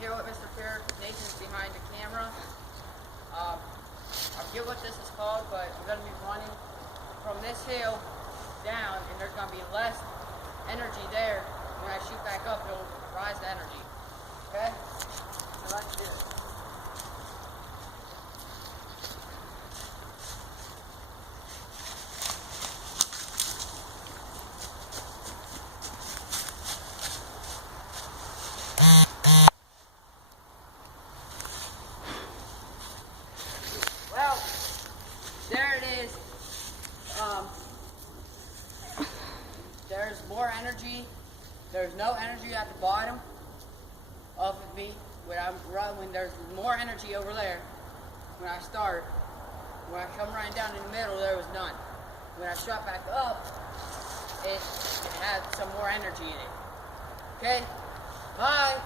here with Mr. Pierre. Nathan's behind the camera. I forget what this is called, but I'm going to be running from this hill down, and there's going to be less energy there. When I shoot back up, it'll rise the energy. Okay? So let's do it. Well, there it is. There's more energy. There's no energy at the bottom of me when there's more energy over there. When I start, when I come right down in the middle, there was none. When I shot back up, it had some more energy in it. Okay? Bye.